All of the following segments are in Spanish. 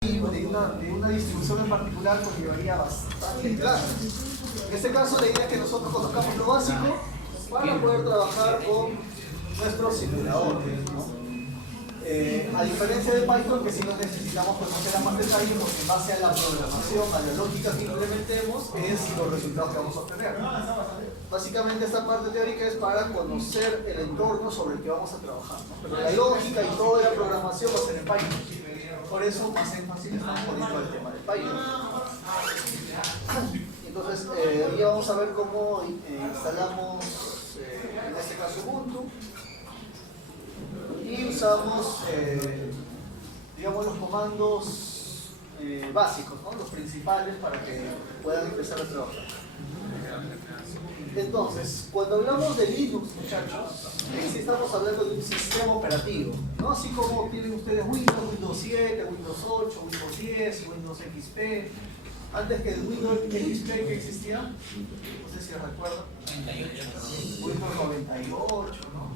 de una distribución en particular conllevaría bastante claro. En este caso, la idea es que nosotros conozcamos lo básico para poder trabajar con nuestros simuladores, ¿no? A diferencia de Python, que sí nos necesitamos conocer a más detalle, porque en base a la programación, a la lógica que implementemos, es los resultados que vamos a obtener. Básicamente esta parte teórica es para conocer el entorno sobre el que vamos a trabajar, ¿no? Pero la lógica y toda la programación va a ser en Python. Por eso más énfasis estamos poniendo al tema de Python. Entonces, aquí vamos a ver cómo instalamos, en este caso Ubuntu, y usamos, digamos, los comandos básicos, ¿no? Los principales para que puedan empezar a trabajar. Entonces, cuando hablamos de Linux, muchachos, sí estamos hablando de un sistema operativo, ¿no? Así como tienen ustedes Windows 7, Windows 8, Windows 10, Windows XP. Antes que el Windows XP que existía, no sé si recuerdan, Windows 98, ¿no?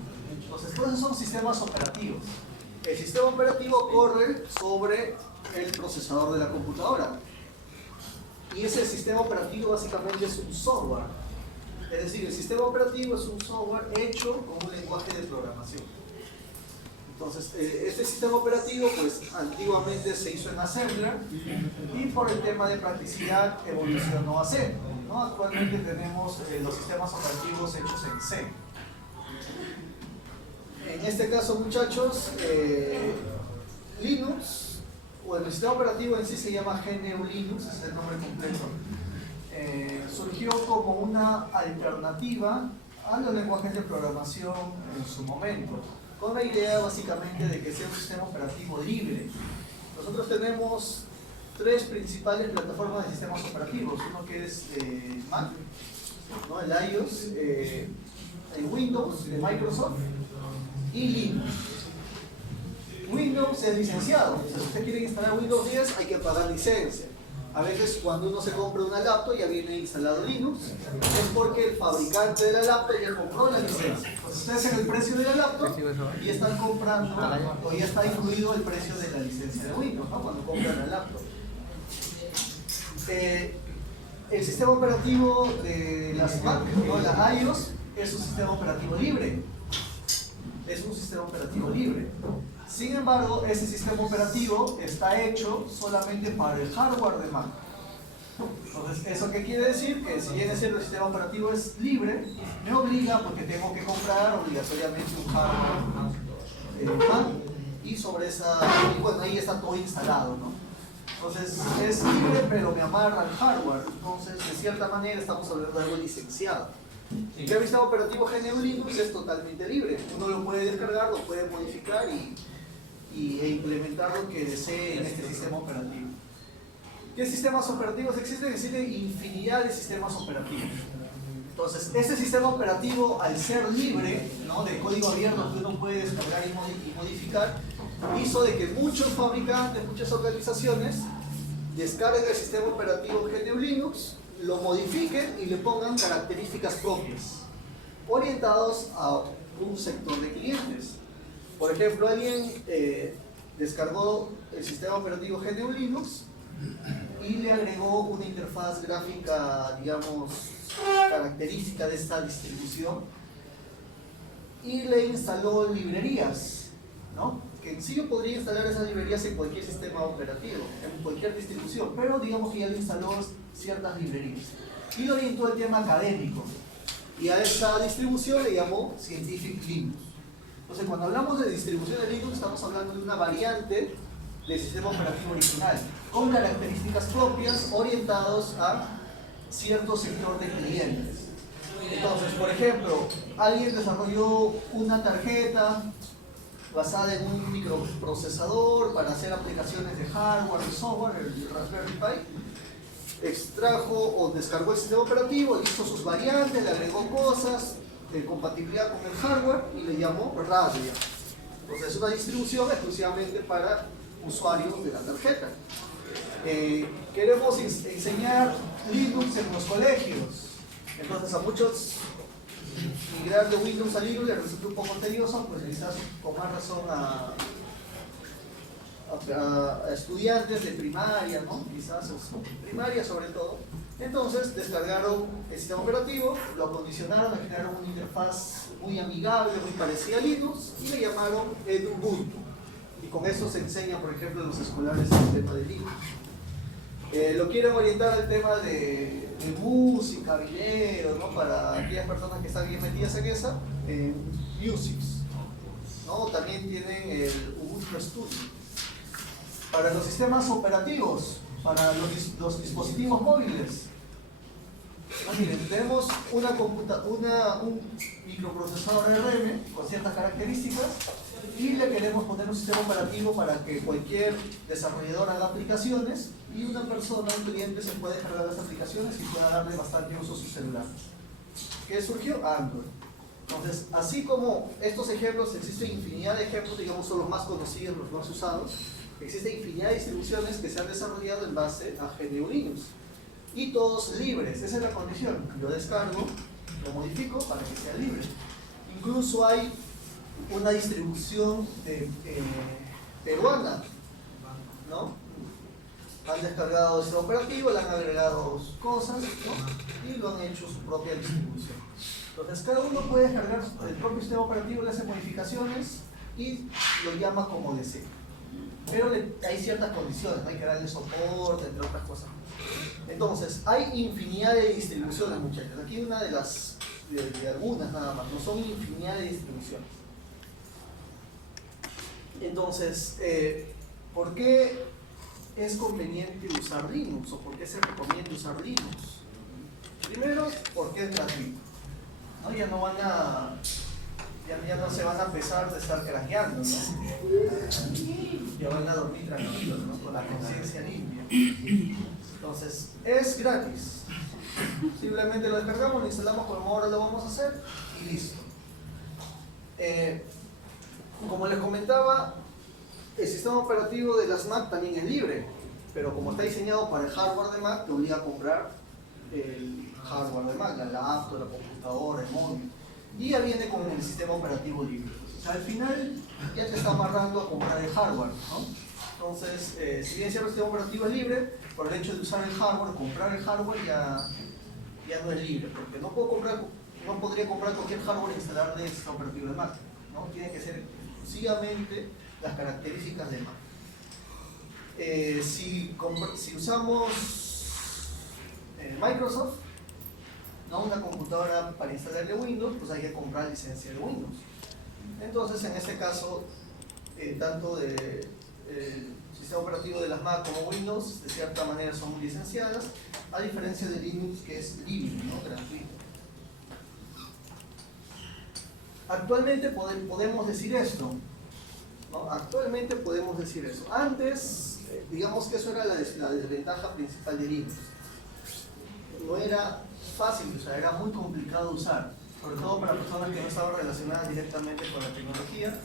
Entonces, todos son sistemas operativos. El sistema operativo corre sobre el procesador de la computadora. Y ese sistema operativo básicamente es un software. Es decir, el sistema operativo es un software hecho con un lenguaje de programación. Entonces, este sistema operativo, pues, antiguamente se hizo en Assembler y por el tema de practicidad evolucionó a C, ¿no? Actualmente tenemos los sistemas operativos hechos en C. En este caso, muchachos, Linux, o el sistema operativo en sí se llama GNU Linux, es el nombre completo. Surgió como una alternativa a los lenguajes de programación en su momento, con la idea básicamente de que sea un sistema operativo libre. Nosotros tenemos tres principales plataformas de sistemas operativos, uno que es Mac, ¿no? El iOS, el Windows de Microsoft y Linux. Windows es licenciado, si usted quiere instalar Windows 10 hay que pagar licencia. A veces cuando uno se compra una laptop ya viene instalado Linux, es porque el fabricante de la laptop ya compró la licencia. Pues ustedes en el precio de la laptop y están comprando, o ya está incluido el precio de la licencia de Windows, ¿no? Cuando compran la laptop. El sistema operativo de las Mac, ¿no? La iOS, es un sistema operativo libre. Es un sistema operativo libre. Sin embargo, ese sistema operativo está hecho solamente para el hardware de Mac. Entonces, ¿eso qué quiere decir? Que si bien es cierto el sistema operativo es libre, me obliga porque tengo que comprar obligatoriamente un hardware Mac y sobre esa, y bueno, ahí está todo instalado, ¿no? Entonces, es libre pero me amarra el hardware. Entonces, de cierta manera estamos hablando de algo licenciado. El sistema operativo GNU Linux es totalmente libre. Uno lo puede descargar, lo puede modificar e implementar lo que desee en este sistema operativo. ¿Qué sistemas operativos existen? Existen infinidad de sistemas operativos. Entonces, este sistema operativo, al ser libre, ¿no? De código abierto que uno puede descargar y modificar, hizo de que muchos fabricantes, muchas organizaciones descarguen el sistema operativo GNU Linux, lo modifiquen y le pongan características propias, orientados a un sector de clientes. Por ejemplo, alguien descargó el sistema operativo GNU Linux y le agregó una interfaz gráfica, digamos, característica de esta distribución y le instaló librerías, ¿no? Que en sí yo podría instalar esas librerías en cualquier sistema operativo, en cualquier distribución, pero digamos que ya le instaló ciertas librerías y lo orientó al tema académico y a esa distribución le llamó Scientific Linux. Entonces, cuando hablamos de distribución de Linux, estamos hablando de una variante del sistema operativo original, con características propias orientados a cierto sector de clientes. Entonces, por ejemplo, alguien desarrolló una tarjeta basada en un microprocesador para hacer aplicaciones de hardware y software, el Raspberry Pi, extrajo o descargó el sistema operativo, hizo sus variantes, le agregó cosas de compatibilidad con el hardware y le llamó Radeon. Entonces es una distribución exclusivamente para usuarios de la tarjeta. Queremos enseñar Linux en los colegios. Entonces a muchos migrar de Windows a Linux les resulta un poco tedioso, pues quizás con más razón a estudiantes de primaria, ¿no? Quizás primaria sobre todo. Entonces descargaron el sistema operativo, lo acondicionaron, generaron una interfaz muy amigable, muy parecida a Linux y le llamaron Ubuntu. Y con eso se enseña, por ejemplo, en los escolares el tema de Linux. Lo quieren orientar al tema de música, video, ¿no? Para aquellas personas que están bien metidas en esa, Musics, ¿no? También tienen el Ubuntu Studio. Para los sistemas operativos, para los dispositivos móviles, miren, tenemos un microprocesador ARM con ciertas características y le queremos poner un sistema operativo para que cualquier desarrollador haga aplicaciones y una persona, un cliente, se pueda descargar las aplicaciones y pueda darle bastante uso a su celular. ¿Qué surgió? Android. Entonces, así como estos ejemplos, existen infinidad de ejemplos, digamos, son los más conocidos, los más usados. Existe infinidad de distribuciones que se han desarrollado en base a GNU Linux. Y todos libres, esa es la condición. Yo descargo, lo modifico para que sea libre. Incluso hay una distribución peruana, ¿no? Han descargado el sistema operativo, le han agregado cosas, ¿no? Y lo han hecho su propia distribución. Entonces cada uno puede descargar el propio sistema operativo, le hace modificaciones y lo llama como desee. Pero hay ciertas condiciones, ¿no? Hay que darle soporte, entre otras cosas. Entonces, hay infinidad de distribuciones, muchachos. Aquí una de algunas nada más, no son infinidad de distribuciones. Entonces, ¿por qué es conveniente usar Linux? ¿O por qué se recomienda usar Linux? Primero, porque es gratuito, ¿no? Ya no se van a empezar a estar craqueando, ¿no? Ya van a dormir tranquilos, ¿no? Con la conciencia limpia. Entonces, es gratis. Simplemente lo descargamos, lo instalamos como ahora lo vamos a hacer y listo. Como les comentaba, el sistema operativo de las Mac también es libre, pero como está diseñado para el hardware de Mac, te obliga a comprar el hardware de Mac, la laptop, la computadora, el móvil. Y ya viene con el sistema operativo libre. O sea, al final ya te está amarrando a comprar el hardware, ¿no? Entonces, si bien cierto el sistema operativo es libre, por el hecho de usar el hardware, comprar el hardware ya no es libre, porque no podría comprar cualquier hardware e instalarle el sistema operativo de Mac, ¿no? Tiene que ser exclusivamente las características de Mac. Si usamos Microsoft, ¿no? Una computadora para instalarle Windows, pues hay que comprar licencia de Windows. Entonces, en este caso, tanto el sistema operativo de las Mac como Windows, de cierta manera son licenciadas, a diferencia de Linux, que es libre, ¿no? Gratuito. Actualmente podemos decir esto, ¿no? Actualmente podemos decir eso. Antes, digamos que eso era la desventaja principal de Linux. No era fácil de usar, era muy complicado de usar, sobre todo para personas que no estaban relacionadas directamente con la tecnología.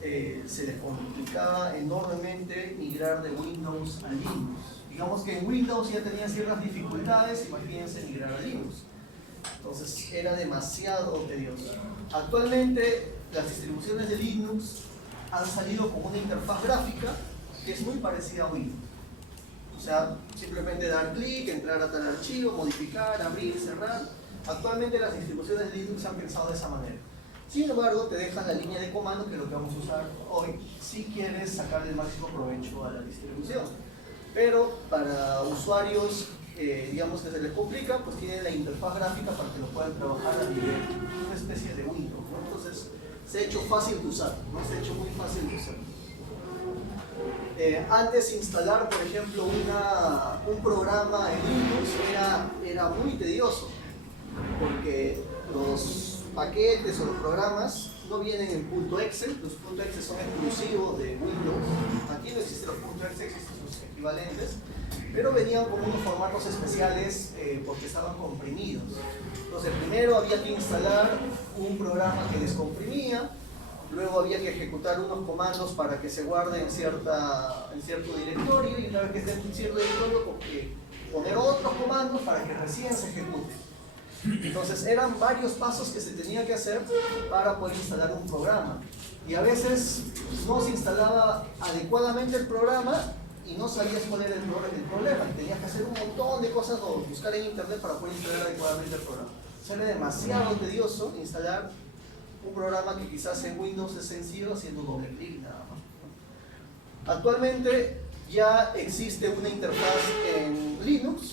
Se les complicaba enormemente migrar de Windows a Linux. Digamos que en Windows ya tenían ciertas dificultades, imagínense migrar a Linux. Entonces era demasiado tedioso. Actualmente las distribuciones de Linux han salido con una interfaz gráfica que es muy parecida a Windows. O sea, simplemente dar clic, entrar a tal archivo, modificar, abrir, cerrar. Actualmente las distribuciones de Linux se han pensado de esa manera. Sin embargo, te dejan la línea de comando, que es lo que vamos a usar hoy, si quieres sacarle el máximo provecho a la distribución. Pero para usuarios, digamos que se les complica, pues tienen la interfaz gráfica para que lo puedan trabajar a nivel de una especie de Windows, ¿no? Entonces, se ha hecho fácil de usar, ¿no? Se ha hecho muy fácil de usar. Antes instalar, por ejemplo, un programa en Linux era muy tedioso, porque los paquetes o los programas no vienen en .exe, los .exe son exclusivos de Windows. Aquí no existen los .exe, existen sus equivalentes, pero venían con unos formatos especiales porque estaban comprimidos. Entonces primero había que instalar un programa que descomprimía, luego había que ejecutar unos comandos para que se guarde en cierto directorio, y una vez que esté en cierto directorio poner otros comandos para que recién se ejecute. Entonces eran varios pasos que se tenía que hacer para poder instalar un programa. Y a veces no se instalaba adecuadamente el programa y no sabías cuál era el problema. Y tenías que hacer un montón de cosas o buscar en internet para poder instalar adecuadamente el programa. O sea, era demasiado tedioso instalar un programa que quizás en Windows es sencillo haciendo doble clic nada más. Actualmente ya existe una interfaz en Linux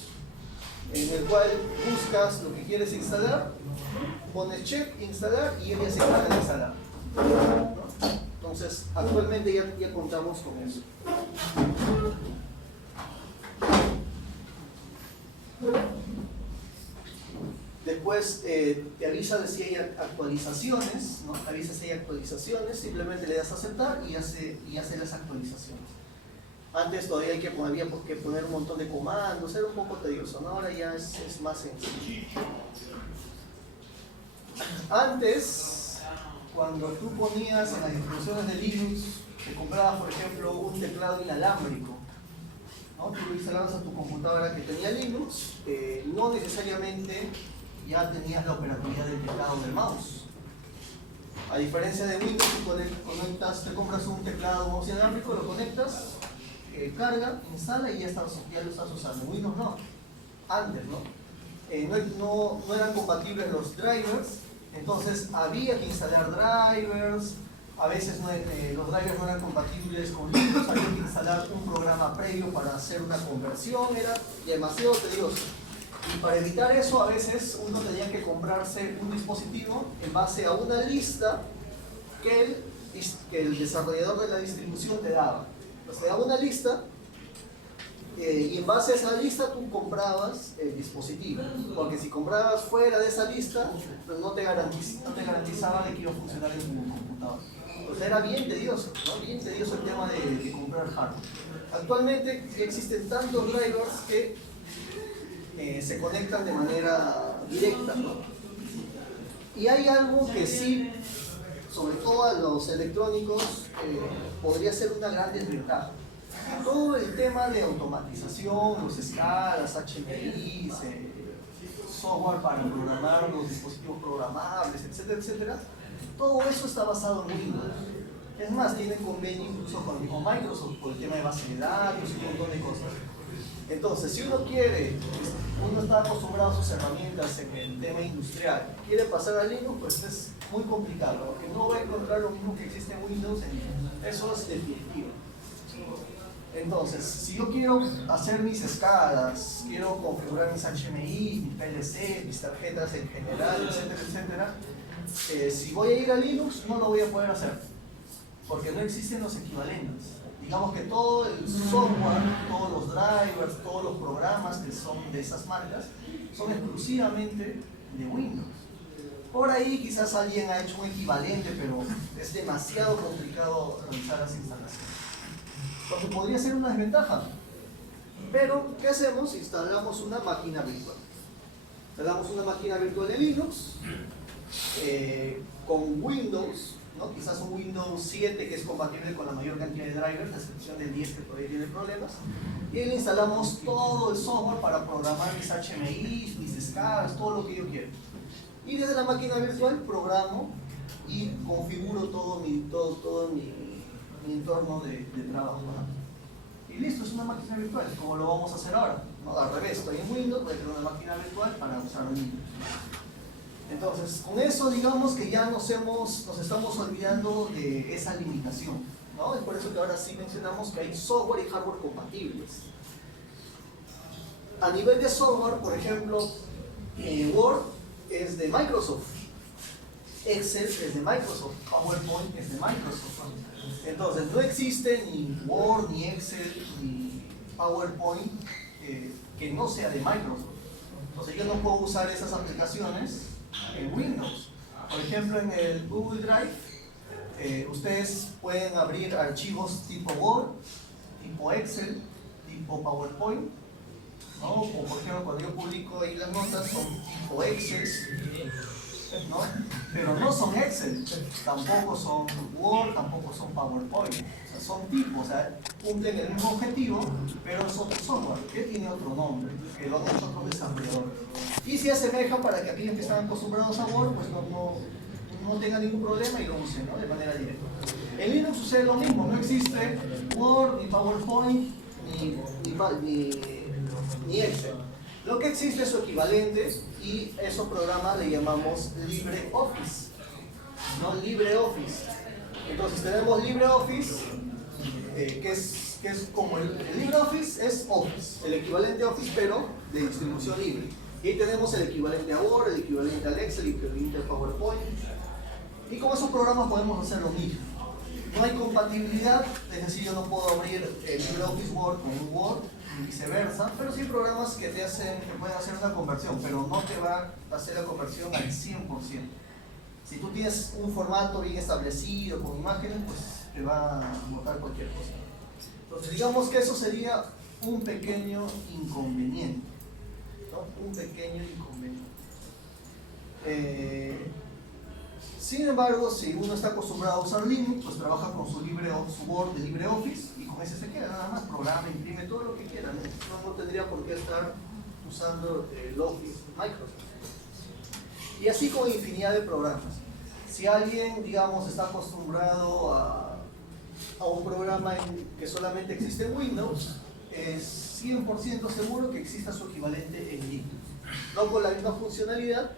en el cual buscas lo que quieres instalar, pones check, instalar y él ya se encarga de instalar, ¿no? Entonces, actualmente ya contamos con eso. Después te avisa de si hay actualizaciones, ¿no? Te avisa si hay actualizaciones, simplemente le das a aceptar y hace las actualizaciones. Antes todavía había que poner un montón de comandos, era un poco tedioso, ¿no? Ahora ya es más sencillo. Antes, cuando tú ponías en las instrucciones de Linux, te comprabas, por ejemplo, un teclado inalámbrico, ¿no? Tú lo instalabas a tu computadora que tenía Linux, no necesariamente ya tenías la operatividad del teclado del mouse. A diferencia de Windows, tú te compras un teclado mouse inalámbrico, lo conectas, carga, instala y ya lo estás usando. Windows no, antes, ¿no? No eran compatibles los drivers, entonces había que instalar drivers. A veces los drivers no eran compatibles con Linux, había que instalar un programa previo para hacer una conversión, era demasiado tedioso. Y para evitar eso, a veces uno tenía que comprarse un dispositivo en base a una lista que el desarrollador de la distribución te daba. Entonces te daba una lista y en base a esa lista tú comprabas el dispositivo. Porque si comprabas fuera de esa lista, pues no te garantizaba de que iba a funcionar en tu computador. Entonces era bien tedioso, ¿no? Bien tedioso el tema de comprar hardware. Actualmente existen tantos drivers que se conectan de manera directa, ¿no? Y hay algo que sí, sobre todo a los electrónicos, podría ser una gran desventaja. Todo el tema de automatización, los escalas, HMI, software para programar los dispositivos programables, etcétera, etcétera, todo eso está basado en Windows. Es más, tienen convenio incluso con Microsoft por el tema de base de datos y un montón de cosas. Entonces, si uno está acostumbrado a sus herramientas en el tema industrial, quiere pasar a Linux, pues es muy complicado, porque no va a encontrar lo mismo que existe en Windows en Linux. Eso es definitivo. Entonces, si yo quiero hacer mis escalas, quiero configurar mis HMI, mis PLC, mis tarjetas en general, etcétera, etcétera, si voy a ir a Linux, no lo voy a poder hacer, porque no existen los equivalentes. Digamos que todo el software, todos los drivers, todos los programas que son de esas marcas, son exclusivamente de Windows. Por ahí quizás alguien ha hecho un equivalente, pero es demasiado complicado realizar las instalaciones. Porque podría ser una desventaja. Pero, ¿qué hacemos? Instalamos una máquina virtual. Instalamos una máquina virtual de Linux con Windows, ¿no? Quizás un Windows 7 que es compatible con la mayor cantidad de drivers, a excepción del 10 que todavía tiene problemas. Y ahí le instalamos todo el software para programar mis HMIs, mis escalas, todo lo que yo quiero. Y desde la máquina virtual programo y configuro todo mi entorno de trabajo, ¿no? Y listo, es una máquina virtual, como lo vamos a hacer ahora, ¿no? Al revés, estoy en Windows, voy a tener una máquina virtual para usar Linux. Entonces, con eso digamos que ya nos estamos olvidando de esa limitación, ¿no? Es por eso que ahora sí mencionamos que hay software y hardware compatibles. A nivel de software, por ejemplo, Word es de Microsoft, Excel es de Microsoft, PowerPoint es de Microsoft. Entonces, no existe ni Word, ni Excel, ni PowerPoint que no sea de Microsoft. Entonces, yo no puedo usar esas aplicaciones en Windows. Por ejemplo, en el Google Drive, ustedes pueden abrir archivos tipo Word, tipo Excel, tipo PowerPoint, ¿no? O por ejemplo, cuando yo publico ahí las notas son tipo Excel, ¿no? Pero no son Excel, tampoco son Word, tampoco son PowerPoint. O sea, son tipos, o sea, cumplen el mismo objetivo, pero es otro software que tiene otro nombre, que lo han hecho otros desarrolladores. Y se asemejan para que aquellos que están acostumbrados a Word, pues no no tenga ningún problema y lo use, ¿no? De manera directa. En Linux sucede lo mismo, no existe Word, ni PowerPoint, ni Excel. Lo que existe es su equivalente y esos programas le llamamos LibreOffice, ¿no? LibreOffice. Entonces tenemos LibreOffice, que es como el LibreOffice es Office, el equivalente a Office pero de distribución libre. Y ahí tenemos el equivalente a Word, el equivalente al Excel, el equivalente al PowerPoint. Y con esos programas podemos hacer lo mismo. No hay compatibilidad, es decir, yo no puedo abrir el LibreOffice Word con un Word y viceversa, pero sí hay programas que te pueden hacer una conversión, pero no te va a hacer la conversión al 100%. Si tú tienes un formato bien establecido, con imágenes, pues te va a botar cualquier cosa. Entonces digamos que eso sería un pequeño inconveniente, ¿no? Un pequeño inconveniente. Sin embargo, si uno está acostumbrado a usar Linux, pues trabaja con su Word de LibreOffice y con ese se queda, nada más programa, imprime todo lo que quiera, no tendría por qué estar usando el Office Microsoft. Y así con infinidad de programas. Si alguien, digamos, está acostumbrado a un programa que solamente existe en Windows, es 100% seguro que exista su equivalente en Linux. No con la misma funcionalidad,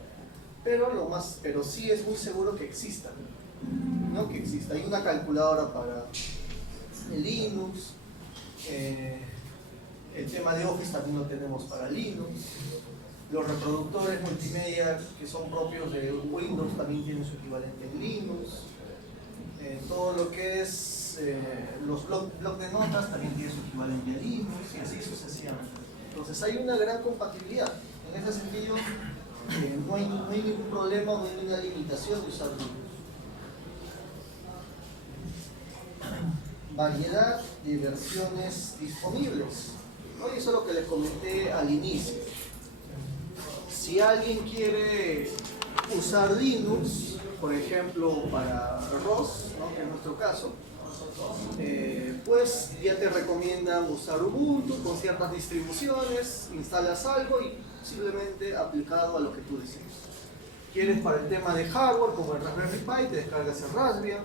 pero sí es muy seguro que exista, ¿no? Que exista. Hay una calculadora para el Linux, el tema de Office también lo tenemos para Linux, los reproductores multimedia que son propios de Windows también tienen su equivalente en Linux, todo lo que es los blocs de notas también tiene su equivalente en Linux y así sucesivamente. Entonces hay una gran compatibilidad. En ese sentido, no hay ningún problema, no hay ninguna limitación de usar Linux. Variedad de versiones disponibles, ¿no? Y eso es lo que les comenté al inicio. Si alguien quiere usar Linux, por ejemplo para ROS, ¿no? Que es nuestro caso, pues ya te recomiendan usar Ubuntu con ciertas distribuciones, instalas algo y simplemente aplicado a lo que tú desees. Quieres para el tema de hardware, como el Raspberry Pi, te descargas el Raspbian.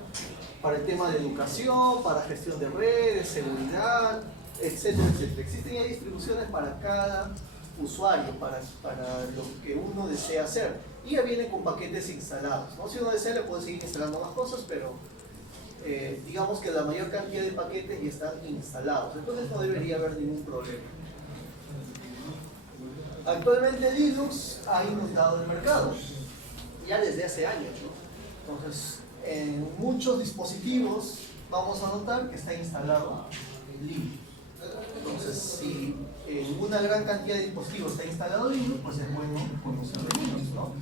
Para el tema de educación, para gestión de redes, seguridad, etcétera, etcétera. Existen ya distribuciones para cada usuario, para lo que uno desea hacer. Y ya vienen con paquetes instalados, ¿no? Si uno desea, le puede seguir instalando más cosas, pero digamos que la mayor cantidad de paquetes ya están instalados. Entonces no debería haber ningún problema. Actualmente Linux ha inundado el mercado, ya desde hace años, ¿no? Entonces, en muchos dispositivos vamos a notar que está instalado Linux. Entonces, si en una gran cantidad de dispositivos está instalado Linux, pues es bueno conocer Linux, ¿no?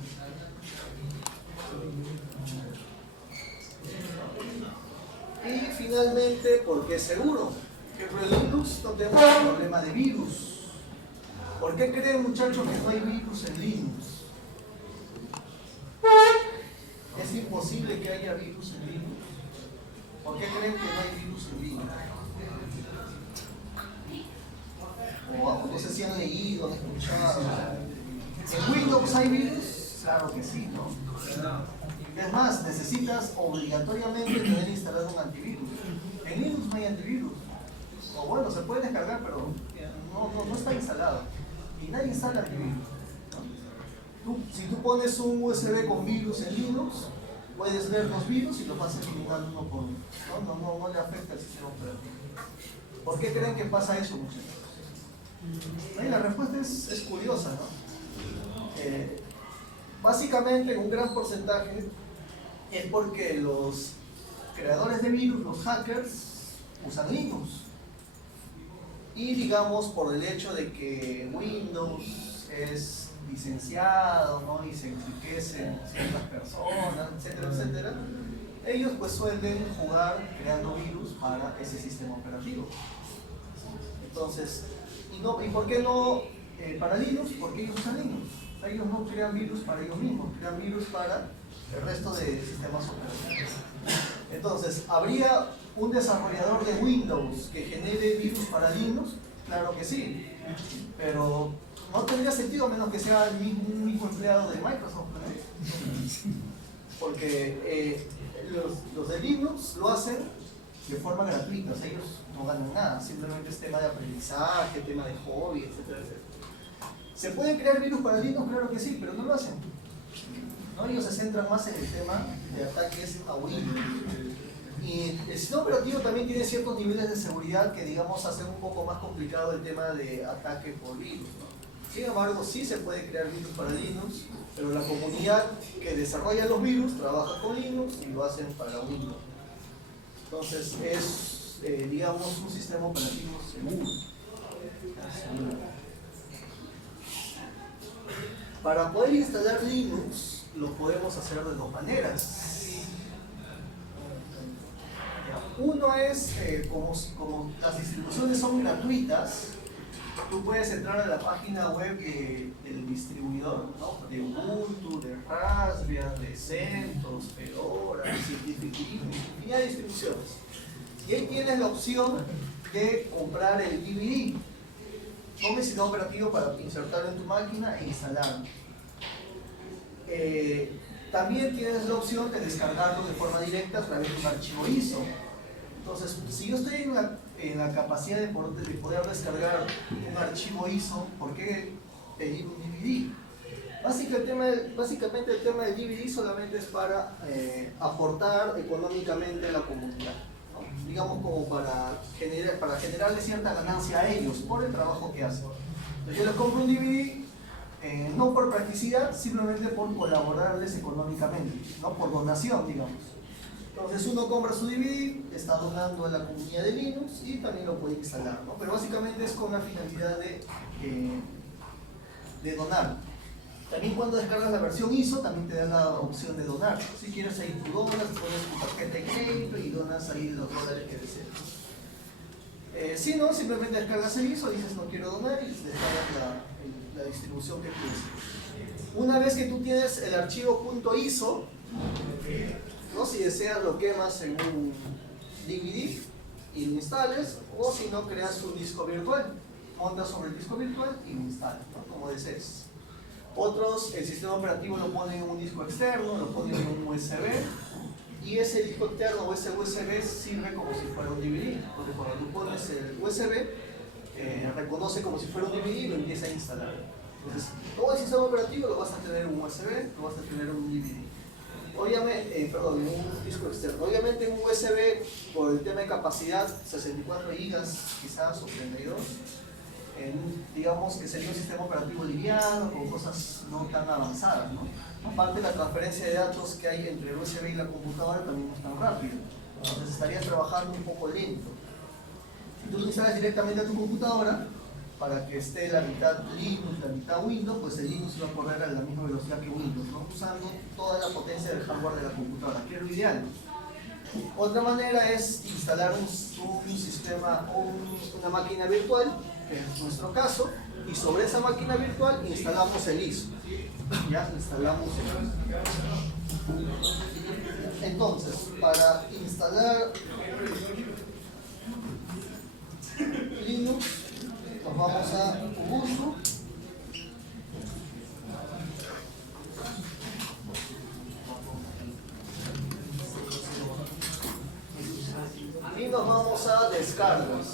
Y finalmente, porque es seguro. Que en Linux no tenemos problema de virus. ¿Por qué creen, muchachos, que no hay virus en Linux? Es imposible que haya virus en Linux. ¿Por qué creen que no hay virus en Linux? O no sé si han leído, han escuchado. ¿En Windows hay virus? Claro que sí, ¿no? Es más, necesitas obligatoriamente tener instalado un antivirus. En Linux no hay antivirus. O bueno, se puede descargar, pero no está instalado. Y nadie instala antivirus, ¿no? Si tú pones un USB con virus en Linux, puedes ver los virus y los vas eliminando uno por uno. No le afecta al sistema operativo. ¿Por qué creen que pasa eso, muchachos? Y la respuesta es curiosa, ¿no? Básicamente, un gran porcentaje es porque los creadores de virus, los hackers, usan Linux. Y digamos, por el hecho de que Windows es licenciado, ¿no? Y se enriquecen ciertas personas, etcétera, etcétera, ellos pues suelen jugar creando virus para ese sistema operativo. Entonces, ¿y por qué no para Linux? Porque ellos usan Linux. Ellos no crean virus para ellos mismos, crean virus para el resto de sistemas operativos. Entonces, ¿habría un desarrollador de Windows que genere virus para Linux? Claro que sí, pero no tendría sentido a menos que sea un mismo empleado de Microsoft, ¿no? Porque los de Linux lo hacen de forma gratuita, o sea, ellos no ganan nada, simplemente es tema de aprendizaje, tema de hobby, etcétera, etcétera. ¿Se pueden crear virus para Linux? Claro que sí, pero no lo hacen, ¿no? Ellos se centran más en el tema de ataques a Windows. Y el sistema operativo también tiene ciertos niveles de seguridad que, digamos, hacen un poco más complicado el tema de ataque por virus, ¿no? Sin embargo, sí se puede crear virus para Linux, pero la comunidad que desarrolla los virus trabaja con Linux y lo hacen para Windows. Entonces es, digamos, un sistema operativo seguro. Para poder instalar Linux lo podemos hacer de dos maneras. Uno es, como las distribuciones son gratuitas, tú puedes entrar a la página web del distribuidor, ¿no? De Ubuntu, de Raspbian, de CentOS, Fedora, Scientific, infinidad de distribuciones. Y ahí tienes la opción de comprar el DVD con el sistema operativo para insertarlo en tu máquina e instalarlo. También tienes la opción de descargarlo de forma directa a través de un archivo ISO. Entonces, si yo estoy en la capacidad de poder descargar un archivo ISO, ¿por qué pedir un DVD? Básicamente el tema del DVD solamente es para aportar económicamente a la comunidad, ¿no? Digamos como para generarle cierta ganancia a ellos por el trabajo que hacen. Entonces yo les compro un DVD, no por practicidad, simplemente por colaborarles económicamente, ¿no? Por donación, digamos. Entonces uno compra su DVD, está donando a la comunidad de Linux y también lo puede instalar, ¿no? Pero básicamente es con la finalidad de donar. También cuando descargas la versión ISO también te da la opción de donar. Si quieres ahí tú donas, pones tu tarjeta de crédito y donas ahí los dólares que deseas. Si no, simplemente descargas el ISO, dices no quiero donar y descargas la distribución que quieres. Una vez que tú tienes el archivo .iso, ¿no? Si deseas lo quemas en un DVD y lo instales, o si no creas un disco virtual, montas sobre el disco virtual y lo instalas, ¿no? Como desees. Otros, el sistema operativo lo ponen en un disco externo, lo ponen en un USB, y ese disco externo o ese USB sirve como si fuera un DVD, porque cuando tú pones el USB, reconoce como si fuera un DVD y lo empieza a instalar. Entonces, todo el sistema operativo lo vas a tener en un USB, lo vas a tener en un DVD. Obviamente, perdón, en un disco externo. Obviamente en un USB, por el tema de capacidad, 64 GB quizás o 32, digamos que sería un sistema operativo liviano, con cosas no tan avanzadas, ¿no? Aparte, la transferencia de datos que hay entre el USB y la computadora también no es tan rápido. Entonces estarías trabajando un poco lento. Si tú lo instalas directamente a tu computadora, para que esté la mitad Linux, la mitad Windows, pues el Linux va a correr a la misma velocidad que Windows, ¿no? Usando toda la potencia del hardware de la computadora, que es lo ideal. Otra manera es instalar un sistema o una máquina virtual, que es nuestro caso, y sobre esa máquina virtual instalamos el ISO. Ya instalamos el ISO. Entonces, para instalar Linux, nos vamos a Ubuntu. Y nos vamos a descargas.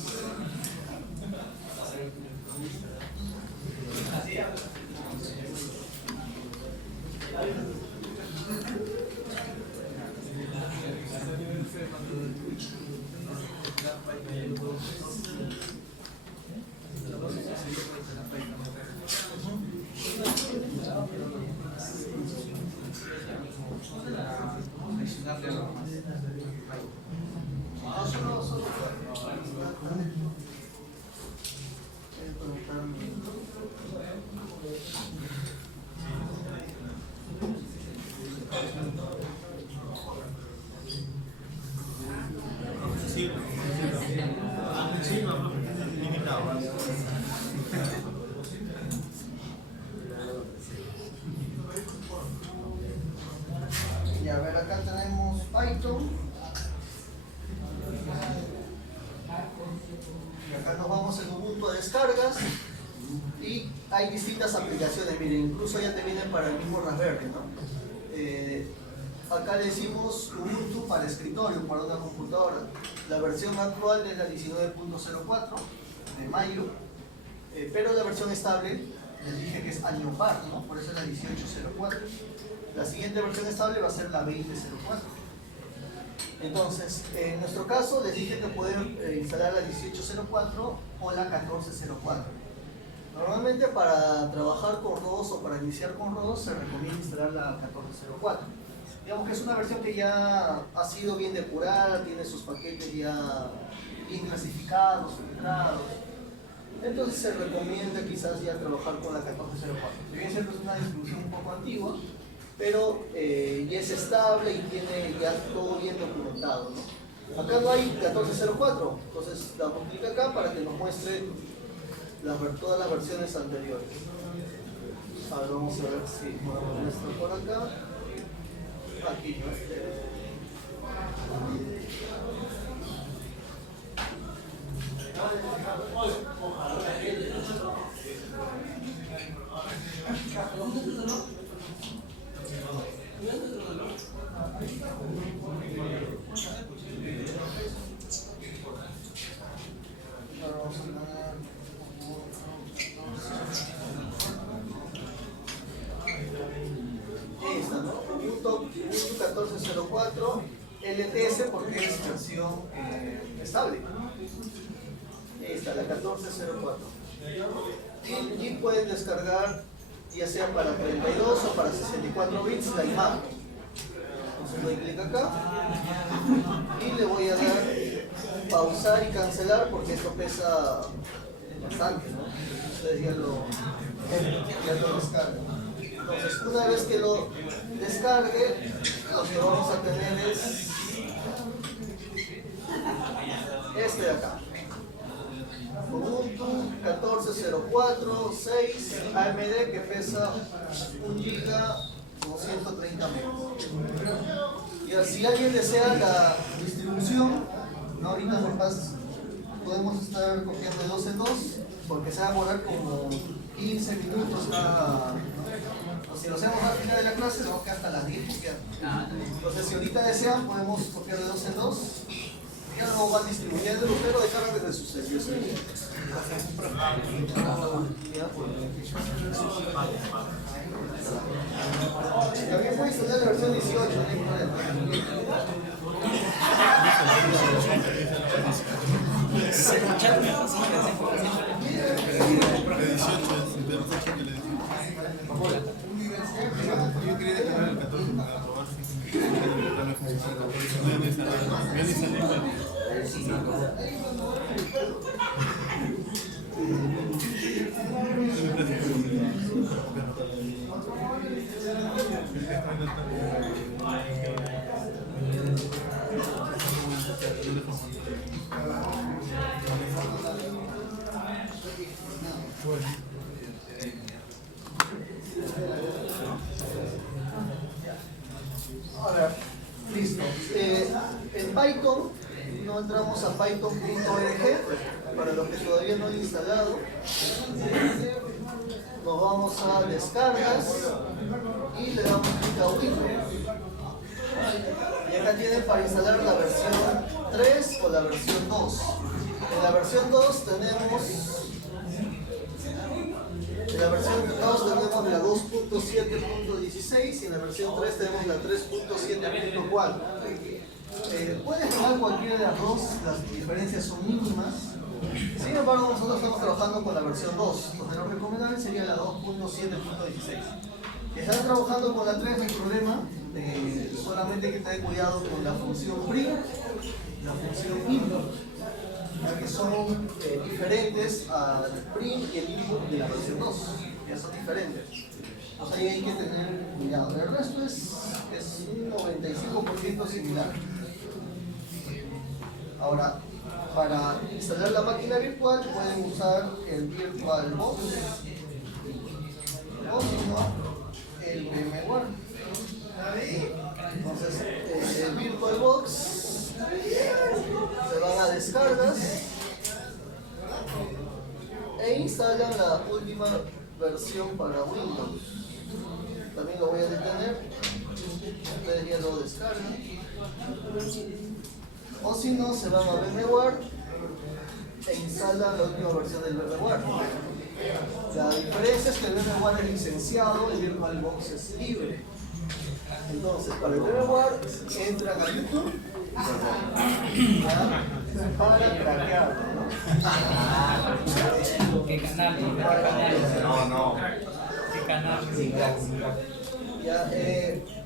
Y a ver, acá tenemos Python. Y acá nos vamos en Ubuntu a descargas. Y hay distintas aplicaciones, miren, incluso ya te vienen para el mismo Raspberry, ¿no? acá le decimos Ubuntu para escritorio, para una computadora. La versión actual es la 19.04 de mayo, pero la versión estable les dije que es año par, ¿no? Por eso es la 18.04. La siguiente versión estable va a ser la 20.04. Entonces, en nuestro caso les dije que pueden instalar la 18.04 o la 14.04. Normalmente para trabajar con ROS o para iniciar con ROS se recomienda instalar la 14.04. Digamos que es una versión que ya ha sido bien depurada, tiene sus paquetes ya bien clasificados, filtrados. Entonces se recomienda quizás ya trabajar con la 14.04. Si bien cierto es una distribución un poco antigua, pero ya es estable y tiene ya todo bien documentado, ¿no? Acá no hay 14.04, entonces damos clic acá para que nos muestre todas las versiones anteriores. Ahora vamos a ver si podemos muestrar por acá. Aquí, ¿no? Esta, ¿no? Ubuntu 14.04 LTS porque es versión estable. Esta, la 14.04. Y pueden descargar ya sea para 32 o para 64 bits la imagen. Entonces doy clic acá y le voy a dar pausar y cancelar porque esto pesa bastante, ¿no? Ustedes ya lo descargan. Entonces, una vez que lo descargue, lo que vamos a tener es este de acá. Ubuntu 14.04.6 AMD que pesa 1 GB o 130 MB. Y si alguien desea la distribución, ¿no? Ahorita podemos estar copiando de 2 en 2 porque se va a demorar como 15 minutos cada. Si lo hacemos al final de la clase, lo vamos a quedar hasta las 10 copiando. Entonces, si ahorita desean, podemos copiar de 2 en 2. Ya no van distribuyendo, pero dejarlo desde sus servicios. También puede instalar la versión 18, no hay problema. Yo quería dejar el 14 para probar si no Ahora, listo. En Python, no entramos a python.org, para los que todavía no han instalado. Nos vamos a descargas y le damos clic a Windows. Y acá tienen para instalar la versión 3 o la versión 2. En la versión 2 tenemos la 2.7.16 y en la versión 3 tenemos la 3.7.4. Puedes tomar cualquiera de las dos, las diferencias son mínimas. Sin embargo, nosotros estamos trabajando con la versión 2, donde lo recomendable sería la 2.7.16. Si están trabajando con la 3, no hay problema, solamente que tengan cuidado con la función print y la función input, ya que son diferentes al print y el input de la versión 2, ya son diferentes. Entonces ahí hay que tener cuidado. El resto es un 95% similar. Ahora, para instalar la máquina virtual pueden usar el VirtualBox o si no, el VMware. Entonces, el VirtualBox se van a descargas e instalan la última versión para Windows. También lo voy a detener. Ustedes ya lo descargan. O si no, se van a VMware e instalan la última versión del VMware. La diferencia es que el VMware es licenciado, el VirtualBox es libre. Entonces, para el VMware entran a YouTube para craquearlo, ¿no? ¿Qué canal? No. ¿Qué canal? Ya,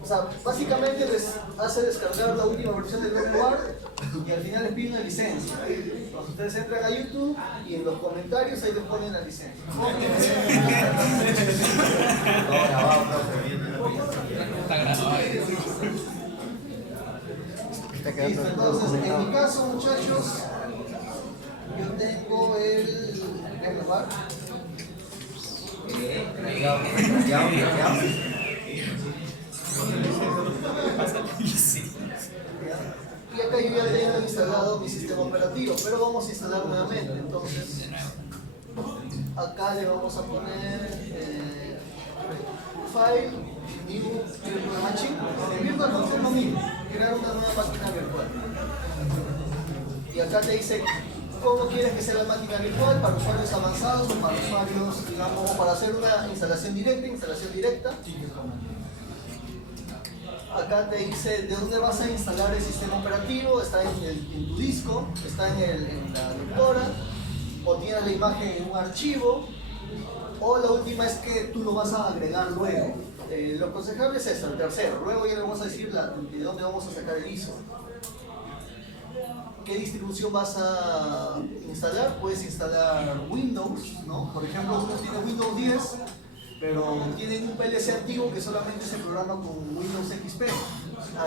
o sea, básicamente les hace descargar la última versión del VMware y al final les pide una licencia. Entonces ustedes entran a YouTube y en los comentarios ahí les ponen la licencia. Está grabado. Listo, entonces en mi caso, muchachos, yo tengo el VMware. Y acá yo ya tengo instalado mi sistema operativo, pero vamos a instalar nuevamente. Entonces, acá le vamos a poner File, New Virtual Machine. En VirtualBox es lo mismo, crear una nueva máquina virtual. Y acá te dice cómo quieres que sea la máquina virtual, para usuarios avanzados o para usuarios, digamos, para hacer una instalación directa. Acá te dice de dónde vas a instalar el sistema operativo, está en tu disco, está en la lectora, o tienes la imagen en un archivo, o la última es que tú lo vas a agregar luego. Lo aconsejable es esto, el tercero. Luego ya le vamos a decir de dónde vamos a sacar el ISO. ¿Qué distribución vas a instalar? Puedes instalar Windows, ¿no? Por ejemplo, uno tiene Windows 10, pero tienen un PLC antiguo que solamente se programa con Windows XP.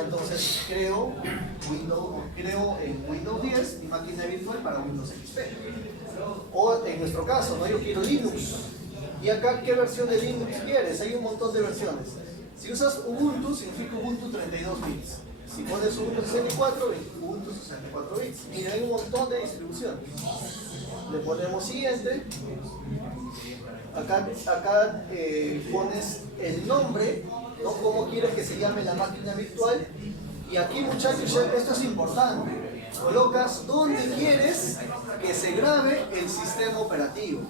Entonces creo en Windows 10 mi máquina virtual para Windows XP. O en nuestro caso, ¿no? Yo quiero Linux. Y acá, ¿qué versión de Linux quieres? Hay un montón de versiones. Si usas Ubuntu, significa Ubuntu 32 bits. Si pones Ubuntu 64, Ubuntu 64 bits. Mira, hay un montón de distribuciones. Le ponemos siguiente. Acá pones el nombre, ¿no? Cómo quieres que se llame la máquina virtual. Y aquí, muchachos, esto es importante. Colocas dónde quieres que se grabe el sistema operativo.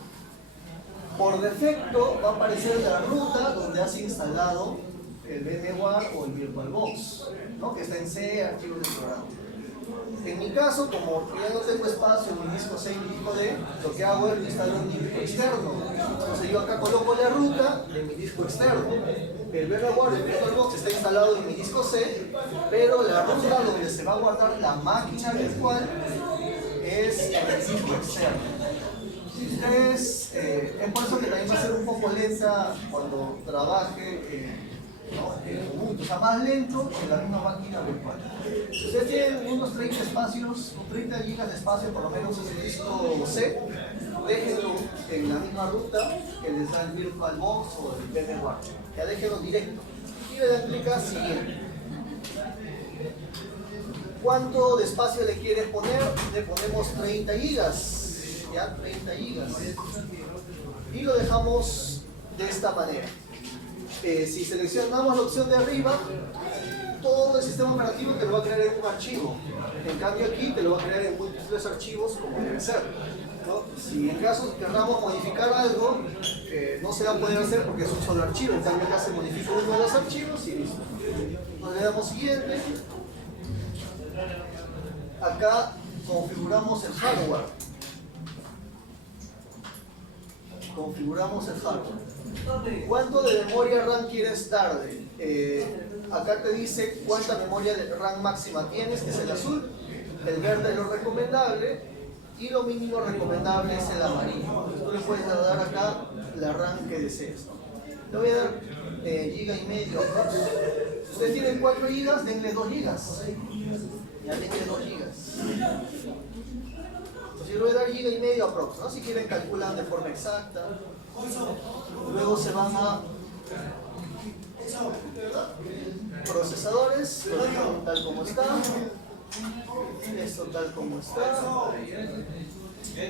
Por defecto va a aparecer la ruta donde has instalado el VMware o el VirtualBox, ¿no? Que está en C, archivos de programa. En mi caso, como ya no tengo espacio en mi disco C y mi disco D, lo que hago es instalar un disco externo. Entonces yo acá coloco la ruta de mi disco externo. El VMware, el VirtualBox está instalado en mi disco C, pero la ruta donde se va a guardar la máquina virtual es en el disco externo. Ustedes, es por eso que también va a ser un poco lenta cuando trabaje Ubuntu, o sea, más lento que la misma máquina virtual. Ustedes tienen unos 30 espacios, 30 GB de espacio por lo menos en el disco C, déjenlo en la misma ruta que les da el VirtualBox o el VMware. Ya déjenlo directo y le dan clic a siguiente. ¿Cuánto de espacio le quieres poner? Le ponemos 30 GB. Ya 30 GB y lo dejamos de esta manera. Si seleccionamos la opción de arriba, todo el sistema operativo te lo va a crear en un archivo. En cambio aquí te lo va a crear en múltiples archivos como debe ser, ¿no? Si en caso queramos modificar algo, no se va a poder hacer porque es un solo archivo. En cambio acá se modifica uno de los archivos y listo. Entonces le damos siguiente. Acá configuramos el hardware. ¿Cuánto de memoria RAM quieres darle? Acá te dice cuánta memoria de RAM máxima tienes, que es el azul. El verde es lo recomendable y lo mínimo recomendable es el amarillo. Tú le puedes dar acá la RAM que desees, ¿no? Le voy a dar giga y medio. Ustedes tienen 4 gigas, denle 2 gigas. Ya denle 2 gigas. Entonces yo le voy a dar giga y medio aprox, ¿no? Si quieren calculan de forma exacta. Luego se van a procesadores, tal como está. Esto tal como está.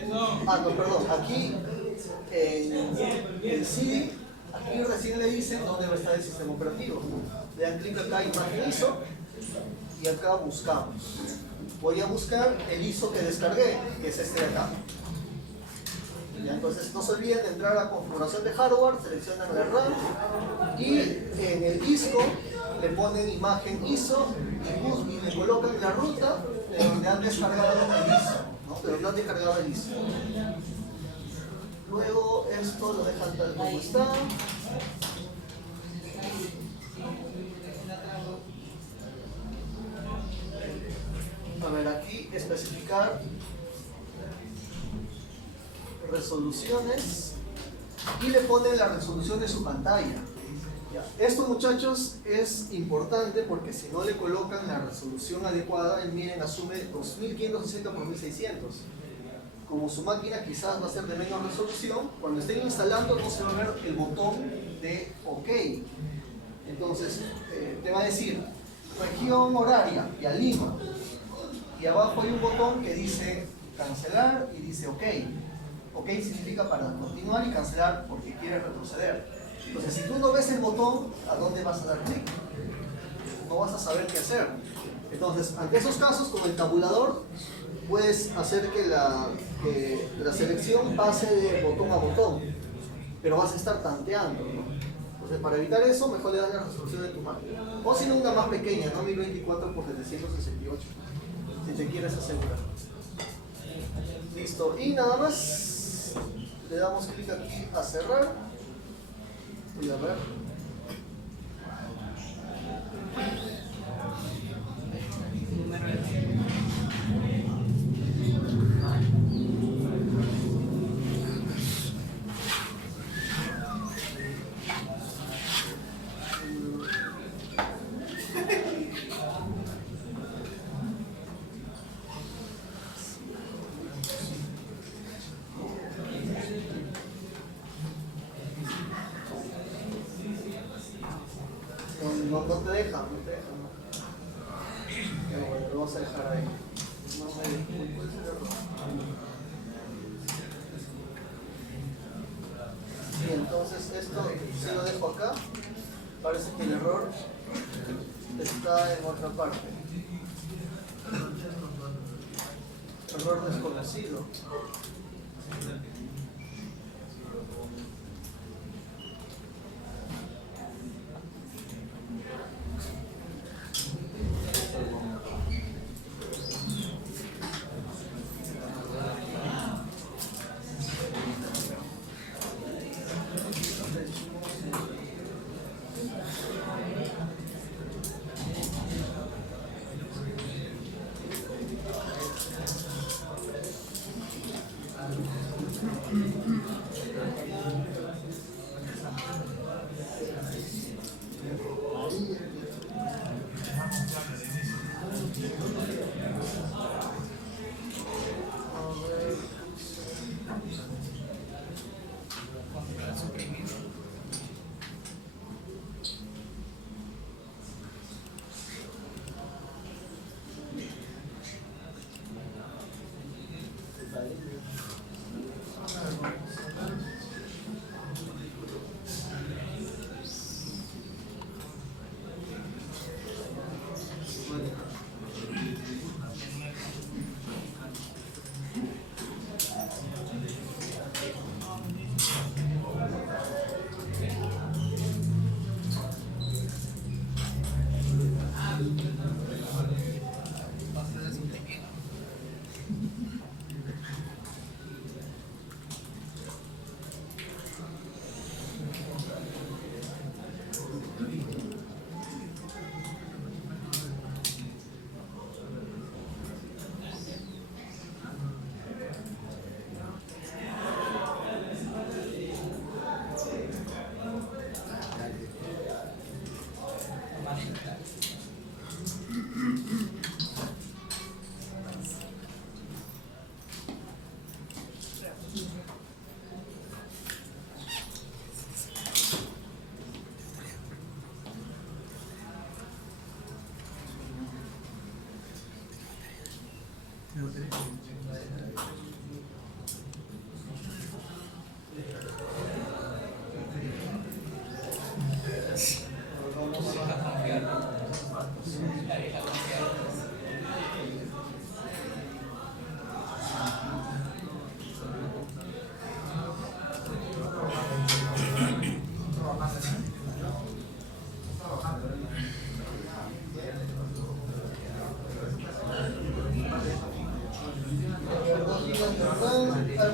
No, perdón, aquí en el CD, aquí recién le dicen dónde va a estar el sistema operativo. Le dan clic acá, imagen ISO, y acá buscamos. Voy a buscar el ISO que descargué, que es este de acá. Ya, entonces no se olviden de entrar a configuración de hardware, seleccionan la RAM y en el disco le ponen imagen ISO y le colocan la ruta de donde han descargado el ISO, ¿no? De donde han descargado el ISO. Luego esto lo dejan tal como está. A ver, aquí especificar resoluciones y le ponen la resolución de su pantalla. Ya. Esto, muchachos, es importante porque si no le colocan la resolución adecuada, miren, asume 2560 por 1600. Como su máquina quizás va a ser de menor resolución, cuando estén instalando no se va a ver el botón de OK. Entonces te va a decir región horaria y a Lima, y abajo hay un botón que dice cancelar y dice OK. OK significa para continuar y cancelar porque quiere retroceder. Entonces, si tú no ves el botón, ¿a dónde vas a dar clic? No vas a saber qué hacer. Entonces, ante esos casos, con el tabulador, puedes hacer que la selección pase de botón a botón, pero vas a estar tanteando, ¿no? Entonces, para evitar eso, mejor le das la resolución de tu máquina. O si no, una más pequeña, ¿no? 1024 por 768, si te quieres asegurar. Listo, y nada más. Le damos clic aquí a cerrar. Voy a ver. No te deja, no te deja, no. Pero bueno, lo vamos a dejar ahí. No me puede ser error. Sí, entonces esto, si lo dejo acá, parece que el error está en otra parte. Error desconocido.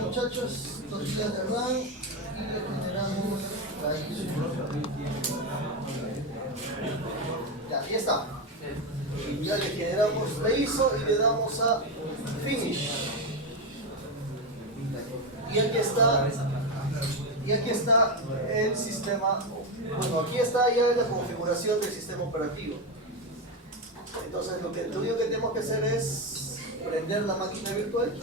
muchachos, 2 GB de RAM y le generamos ahí. Ya está. Ya le generamos la ISO y le damos a Finish. Y aquí está el sistema. Bueno, aquí está ya la configuración del sistema operativo. Entonces lo único que tenemos que hacer es prender la máquina virtual.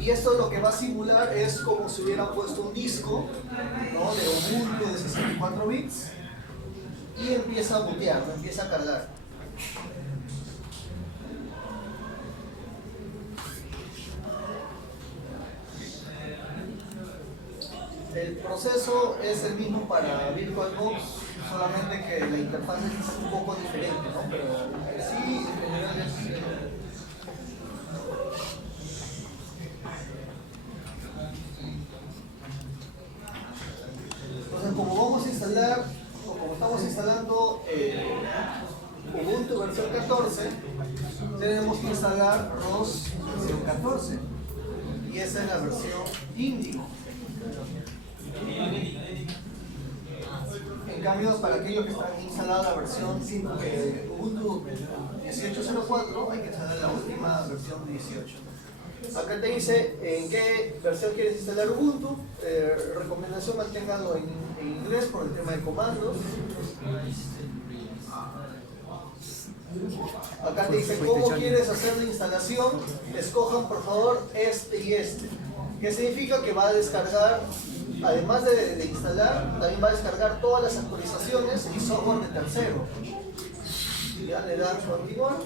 Y esto lo que va a simular es como si hubieran puesto un disco, ¿no?, de Ubuntu de 64 bits y empieza a bootear, empieza a cargar. El proceso es el mismo para VirtualBox, solamente que la interfaz es un poco diferente, ¿no? Pero sí, en general es... Entonces, como vamos a instalar, o como estamos instalando Ubuntu versión 14, tenemos que instalar ROS versión 14. Y esa es la versión Indigo. En cambio, para aquellos que están instalada la versión Ubuntu 18.04, hay que instalar la última versión 18. Acá te dice en qué versión quieres instalar Ubuntu. Recomendación, manténganlo en inglés por el tema de comandos. Acá te dice cómo quieres hacer la instalación. Escojan por favor este y este. ¿Qué significa? Que va a descargar, además de instalar, también va a descargar todas las actualizaciones y software de tercero. Ya le dan continuar.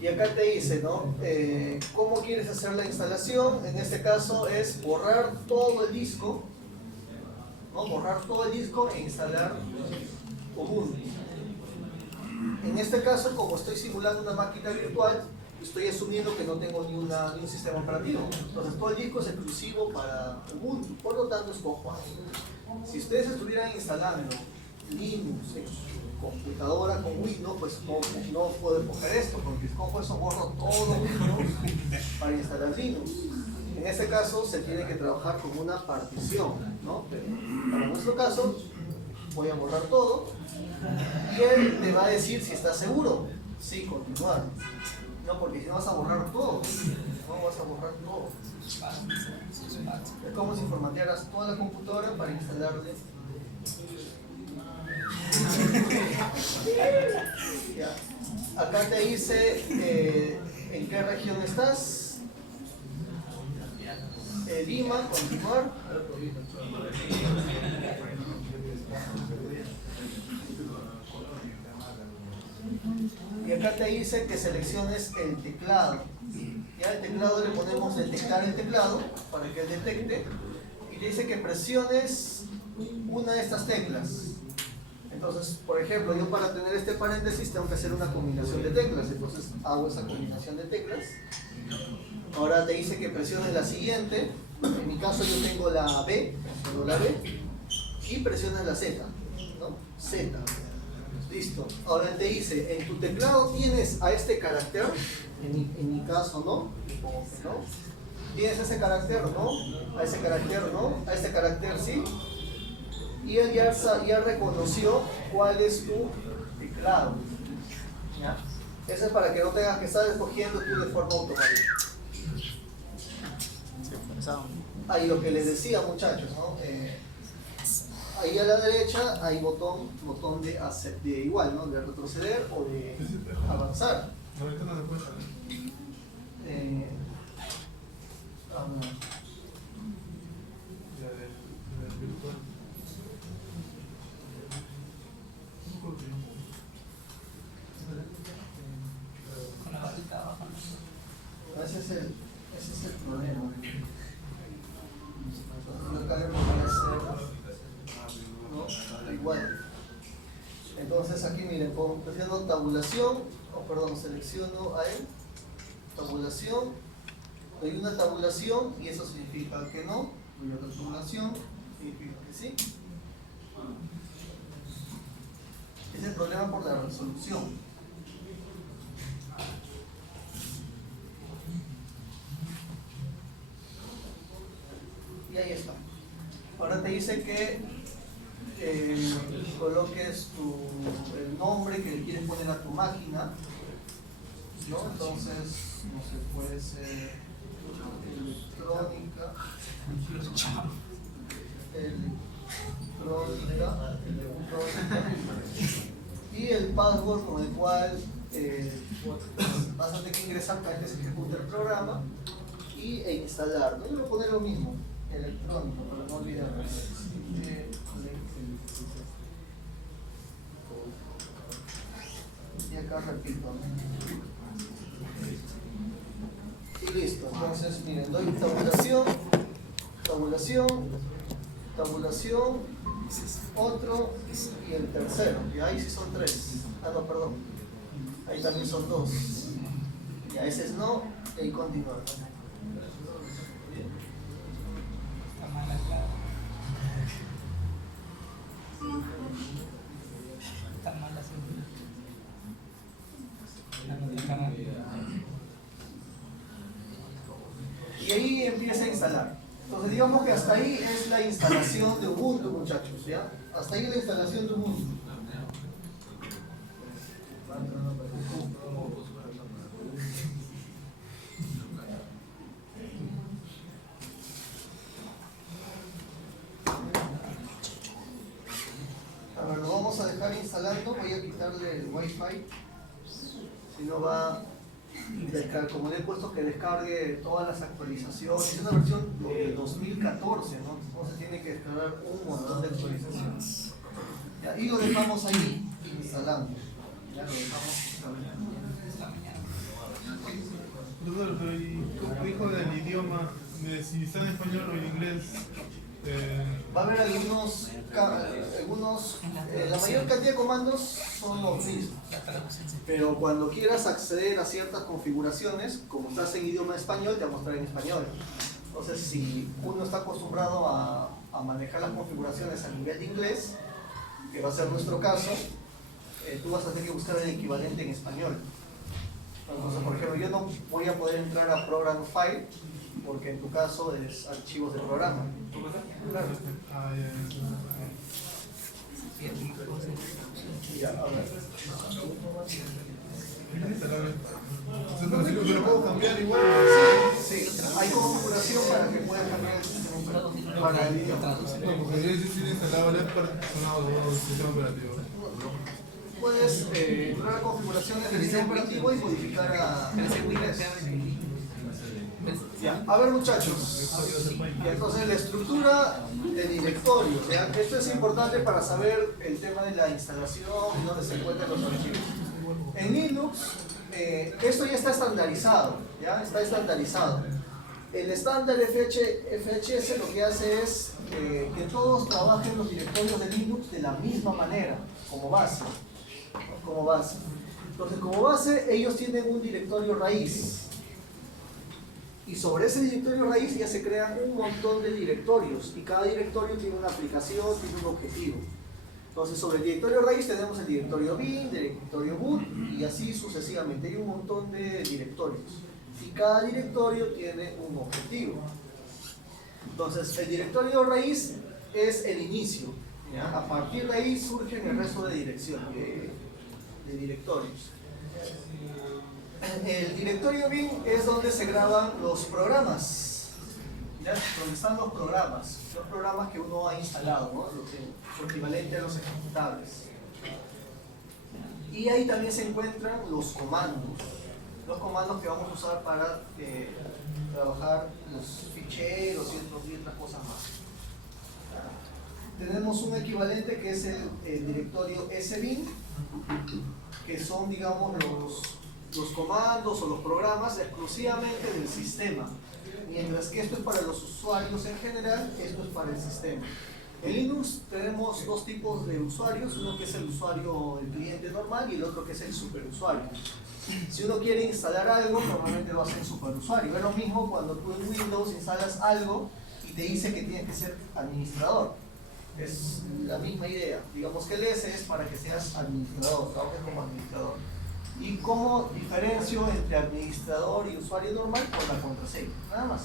Y acá te dice, ¿no? ¿Cómo quieres hacer la instalación? En este caso es borrar todo el disco, ¿no? Borrar todo el disco e instalar Ubuntu. En este caso, como estoy simulando una máquina virtual, estoy asumiendo que no tengo ni un sistema operativo. Entonces todo el disco es exclusivo para Ubuntu, por lo tanto escojo ahí. Si ustedes estuvieran instalando Linux en su computadora con Windows, pues no puedo escoger esto, porque escojo eso, borro todo Windows para instalar Linux. En este caso se tiene que trabajar con una partición, ¿no? Pero para nuestro caso, voy a borrar todo y él te va a decir si está seguro. Sí, continuar. No, porque si no vas a borrar todo. No vas a borrar todo. Es como si formatearas toda la computadora para instalarle. Ya. Acá te dice en qué región estás. Lima, continuar. Y acá te dice que selecciones el teclado. Ya el teclado le ponemos detectar el teclado para que él detecte. Y te dice que presiones una de estas teclas. Entonces, por ejemplo, yo para tener este paréntesis tengo que hacer una combinación de teclas. Entonces hago esa combinación de teclas. Ahora te dice que presiones la siguiente. En mi caso yo tengo la B, presiono la B. Y presiones la Z, ¿no? Z. Listo. Ahora te dice, en tu teclado tienes a este carácter, en mi caso no, supongo que no. ¿Tienes ese carácter? No. A ese carácter no. A este carácter sí. Y él ya reconoció cuál es tu teclado. ¿Ya? Eso es para que no tengas que estar escogiendo tú de forma automática. Ahí lo que les decía, muchachos, ¿no? Ahí a la derecha hay botón de igual, ¿no? De retroceder o de avanzar. Ahorita no se puede saber. Del virtual. Con la barrita abajo. Ese es el problema. Acá le podría hacer, ¿no? Igual. Entonces aquí miren, presiono tabulación, selecciono a él, tabulación, Doy una tabulación y eso significa que no. Doy otra tabulación, significa que sí. Es el problema por la resolución. Y ahí está. Ahora te dice que coloques el nombre que le quieres poner a tu máquina, ¿no? Entonces, no sé, puede ser electrónica, y el password con el cual vas a tener que ingresar cada vez que se ejecute el programa e instalar. Yo voy a poner lo mismo, electrónico, para no olvidar. Y acá repito. Y listo. Entonces, miren, doy tabulación, otro y el tercero. Y ahí sí son 3. Ah, no, perdón. Ahí también son 2. Ya, ese es no, y ahí continuar. Está mal acá. Está mal así. Y ahí empieza a instalar. Entonces digamos que hasta ahí es la instalación de Ubuntu, muchachos, ¿ya? Hasta ahí la instalación de Ubuntu. A ver, lo vamos a dejar instalando, voy a quitarle el Wi-Fi, si no va... Como le he puesto que descargue todas las actualizaciones, es una versión de 2014, ¿no? Entonces tiene que descargar un montón de actualizaciones. Ya, y lo dejamos ahí instalando. Ya lo dejamos instalando. Doctor, pero ¿y dijo del idioma, de si está en español o en inglés? Va a haber algunos la mayor cantidad de comandos son los mismos, pero cuando quieras acceder a ciertas configuraciones, como estás en idioma español, te va a mostrar en español. Entonces, si uno está acostumbrado a manejar las configuraciones a nivel de inglés, que va a ser nuestro caso, tú vas a tener que buscar el equivalente en español. Entonces, por ejemplo, yo no voy a poder entrar a Program File, porque en tu caso es archivos de programa. Claro. Ya, a ver. ¿Lo puedo cambiar igual? Sí, hay configuración para que puedas cambiar el sistema operativo. Para el idioma. No, porque yo sí he instalado el sistema operativo. Puedes entrar a configuraciones del sistema operativo y modificar a inglés. Ya, a ver muchachos, y entonces la estructura de directorios, ¿ya? Esto es importante para saber el tema de la instalación y dónde se encuentran los archivos. En Linux, esto ya está estandarizado, ¿ya? Está estandarizado. El estándar FHS lo que hace es que todos trabajen los directorios de Linux de la misma manera, como base. Entonces, como base, ellos tienen un directorio raíz. Y sobre ese directorio raíz ya se crean un montón de directorios y cada directorio tiene una aplicación, tiene un objetivo. Entonces sobre el directorio raíz tenemos el directorio bin, el directorio boot y así sucesivamente. Hay un montón de directorios y cada directorio tiene un objetivo. Entonces el directorio raíz es el inicio, ¿ya? A partir de ahí surgen el resto de directorios. El directorio bin es donde se graban los programas, ¿ya? Donde están los programas que uno ha instalado, ¿no? Lo equivalente a los ejecutables. Y ahí también se encuentran los comandos que vamos a usar para trabajar los ficheros y otras cosas más. Tenemos un equivalente que es el directorio sbin, que son, digamos, los comandos o los programas exclusivamente del sistema, mientras que esto es para los usuarios en general, esto es para el sistema. En Linux tenemos dos tipos de usuarios, uno que es el usuario, el cliente normal, y el otro que es el superusuario. Si uno quiere instalar algo, normalmente lo hace en superusuario. Es lo mismo cuando tú en Windows instalas algo y te dice que tienes que ser administrador. Es la misma idea. Digamos que el S es para que seas administrador, trabajes como administrador. ¿Y cómo diferencio entre administrador y usuario normal? Por la contraseña, nada más.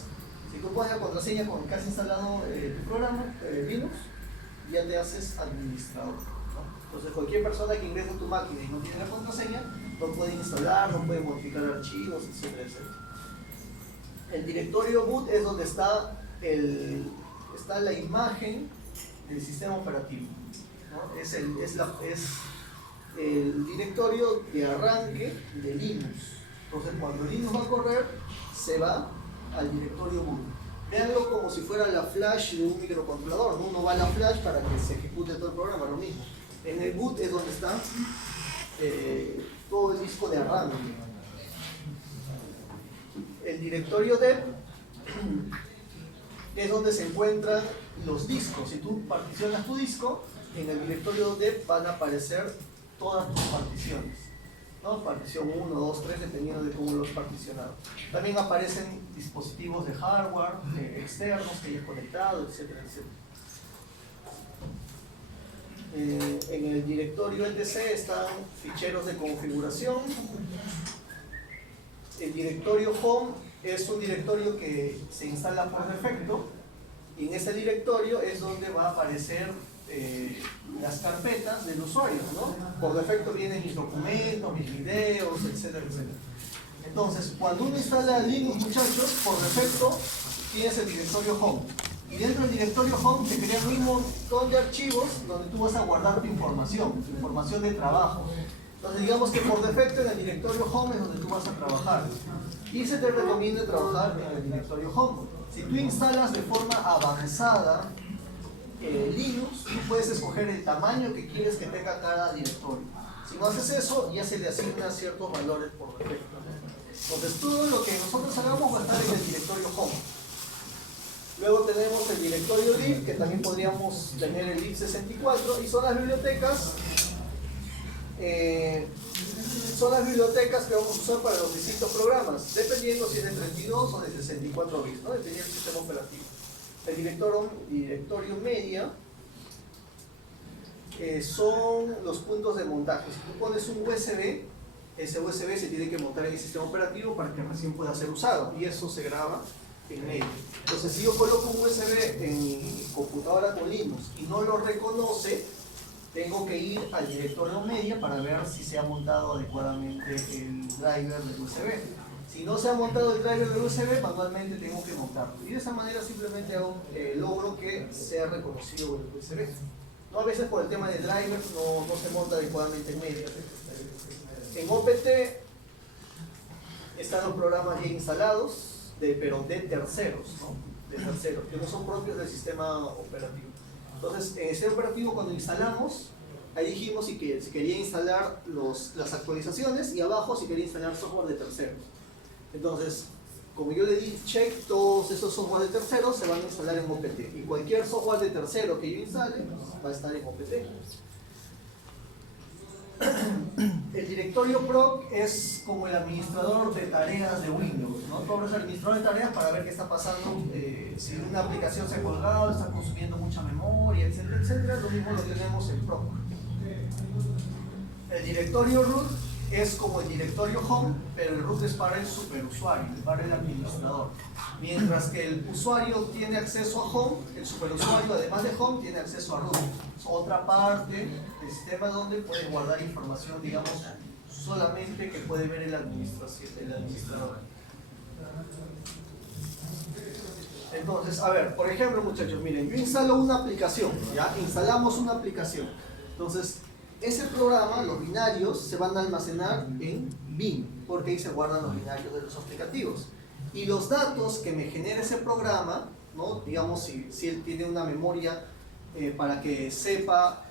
Si tú pones la contraseña con el que has instalado tu programa, Linux, ya te haces administrador, ¿no? Entonces cualquier persona que ingrese a tu máquina y no tiene la contraseña, no puede instalar, no puede modificar archivos, etcétera, etcétera. El directorio boot es donde está la imagen del sistema operativo, ¿no? Es el directorio de arranque de Linux. Entonces cuando Linux va a correr, se va al directorio boot. Veanlo como si fuera la flash de un microcontrolador, ¿no? Uno va a la flash para que se ejecute todo el programa, lo mismo. En el boot es donde está todo el disco de arranque. El directorio dev es donde se encuentran los discos. Si tú particionas tu disco, en el directorio dev van a aparecer todas tus particiones, ¿no? Partición 1, 2, 3, dependiendo de cómo los particionaron. También aparecen dispositivos de hardware externos que hayas conectado, etcétera, etcétera. En el directorio etc están ficheros de configuración. El directorio home es un directorio que se instala por defecto, y en ese directorio es donde va a aparecer las carpetas del usuario, ¿no? Por defecto vienen mis documentos, mis videos, etcétera, etcétera. Entonces, cuando uno instala Linux, muchachos, por defecto tienes el directorio home. Y dentro del directorio home te crean un montón de archivos donde tú vas a guardar tu información de trabajo. Entonces, digamos que por defecto en el directorio home es donde tú vas a trabajar. Y se te recomienda trabajar en el directorio home. Si tú instalas de forma avanzada Linux, tú puedes escoger el tamaño que quieres que tenga cada directorio. Si no haces eso, ya se le asigna ciertos valores por defecto. Entonces todo lo que nosotros hagamos va a estar en el directorio home. Luego tenemos el directorio lib, que también podríamos tener el lib64, y son las bibliotecas que vamos a usar para los distintos programas, dependiendo si es de 32 o de 64 bits, ¿no? Dependiendo del sistema operativo. El directorio media son los puntos de montaje. Si tú pones un USB, ese USB se tiene que montar en el sistema operativo para que recién pueda ser usado, y eso se graba en medio. Entonces, si yo coloco un USB en mi computadora con Linux y no lo reconoce, tengo que ir al directorio media para ver si se ha montado adecuadamente el driver del USB. Si no se ha montado el driver del USB, manualmente tengo que montarlo. Y de esa manera simplemente logro que sea reconocido el USB. ¿No? A veces por el tema del driver no se monta adecuadamente en medio. En OPT están los programas ya instalados, pero de terceros, ¿no? De terceros, que no son propios del sistema operativo. Entonces, en el sistema operativo, cuando instalamos, ahí dijimos si quería instalar las actualizaciones, y abajo si quería instalar software de terceros. Entonces, como yo le di check, todos esos software de terceros se van a instalar en OPT. Y cualquier software de tercero que yo instale va a estar en OPT. El directorio proc es como el administrador de tareas de Windows, ¿no? Tú abres el administrador de tareas para ver qué está pasando, si una aplicación se ha colgado, está consumiendo mucha memoria, etcétera, etcétera. Lo mismo lo tenemos en proc. El directorio root es como el directorio home, pero el root es para el superusuario, para el administrador. Mientras que el usuario tiene acceso a home, el superusuario, además de home, tiene acceso a root. Es otra parte del sistema donde puede guardar información, digamos, solamente que puede ver el administrador. Entonces, a ver, por ejemplo, muchachos, miren, yo instalo una aplicación, ¿ya? Instalamos una aplicación. Entonces, ese programa, los binarios, se van a almacenar en bin, porque ahí se guardan los binarios de los aplicativos. Y los datos que me genera ese programa, ¿no? Digamos, si él tiene una memoria para que sepa